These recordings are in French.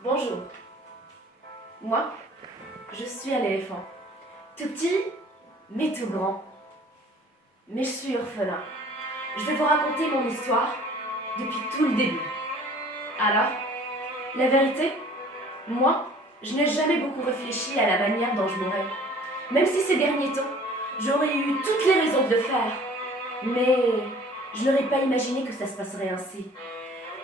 Bonjour. Moi, je suis un éléphant. Tout petit, mais tout grand. Mais je suis orphelin. Je vais vous raconter mon histoire depuis tout le début. Alors, la vérité, moi, je n'ai jamais beaucoup réfléchi à la manière dont je mourrais. Même si ces derniers temps, j'aurais eu toutes les raisons de le faire. Mais je n'aurais pas imaginé que ça se passerait ainsi.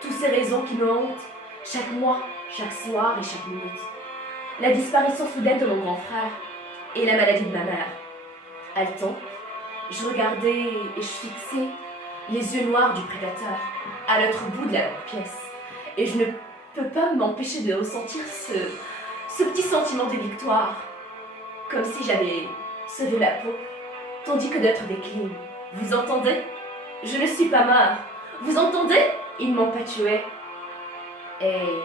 Toutes ces raisons qui me hantent chaque mois, chaque soir et chaque minute. La disparition soudaine de mon grand frère et la maladie de ma mère. Haletant, je regardais et je fixais les yeux noirs du prédateur à l'autre bout de la longue pièce. Et je ne peux pas m'empêcher de ressentir ce petit sentiment de victoire. Comme si j'avais sauvé la peau, tandis que d'autres déclinent. Vous entendez? Je ne suis pas mort. Vous entendez? Ils ne m'ont pas tué. Et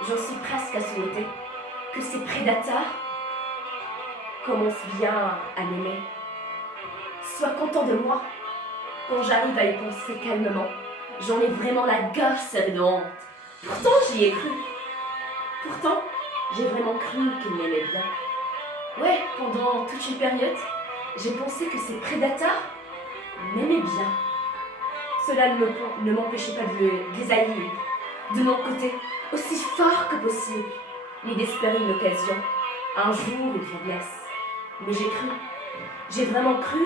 j'en suis presque à souhaiter que ces prédateurs commencent bien à m'aimer. Sois content de moi. Quand j'arrive à y penser calmement, j'en ai vraiment la gorge serrée de honte. Pourtant, j'y ai cru. Pourtant, j'ai vraiment cru qu'ils m'aimaient bien. Ouais, pendant toute une période, j'ai pensé que ces prédateurs m'aimaient bien. Cela ne m'empêchait pas de les haïr, de mon côté, aussi fort que possible, ni d'espérer une occasion, un jour une faiblesse. Mais j'ai vraiment cru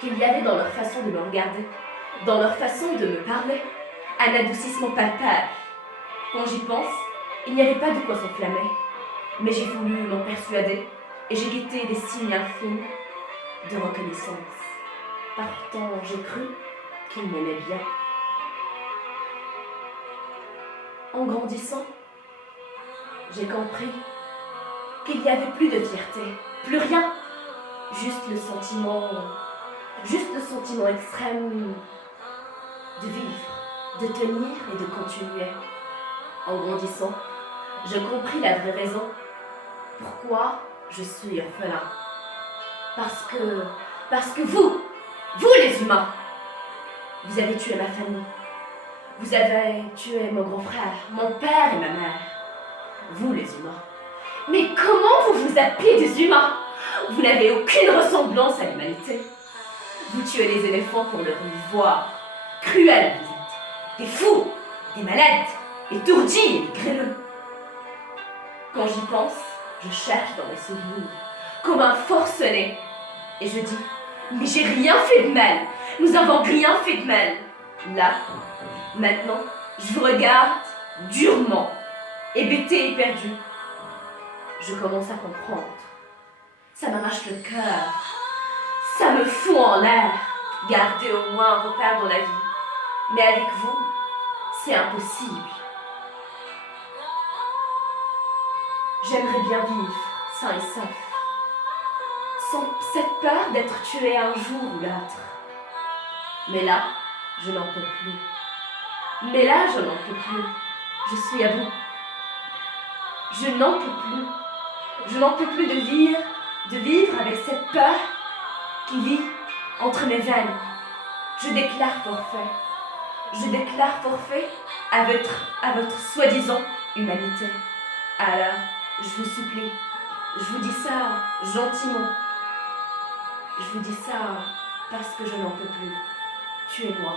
qu'il y avait dans leur façon de me regarder, dans leur façon de me parler, un adoucissement palpable. Quand j'y pense, il n'y avait pas de quoi s'enflammer, mais j'ai voulu m'en persuader et j'ai guetté des signes infimes de reconnaissance. Pourtant, j'ai cru qu'ils m'aimaient bien. En grandissant, j'ai compris qu'il n'y avait plus de fierté, plus rien, juste le sentiment extrême de vivre, de tenir et de continuer. En grandissant, j'ai compris la vraie raison pourquoi je suis orphelin. Parce que vous les humains, vous avez tué ma famille. Vous avez tué mon grand frère, mon père et ma mère. Vous les humains. Mais comment vous vous appelez des humains? Vous n'avez aucune ressemblance à l'humanité. Vous tuez les éléphants pour leur ivoire. Cruels vous êtes. Des fous, des malades, étourdis et grêleux. Quand j'y pense, je cherche dans mes souvenirs, comme un forcené. Et je dis, mais j'ai rien fait de mal. Nous avons rien fait de mal. Là, maintenant, je vous regarde durement, hébété et perdu. Je commence à comprendre. Ça m'arrache le cœur. Ça me fout en l'air. Gardez au moins un repère dans la vie. Mais avec vous, c'est impossible. J'aimerais bien vivre, sain et sauf, sans cette peur d'être tué un jour ou l'autre. Mais là, je n'en peux plus. Je suis à bout. Je n'en peux plus. Je n'en peux plus de vivre avec cette peur qui vit entre mes veines. Je déclare forfait. Je déclare forfait à votre soi-disant humanité. Alors, je vous supplie, je vous dis ça gentiment. Je vous dis ça parce que je n'en peux plus. Tuez-moi.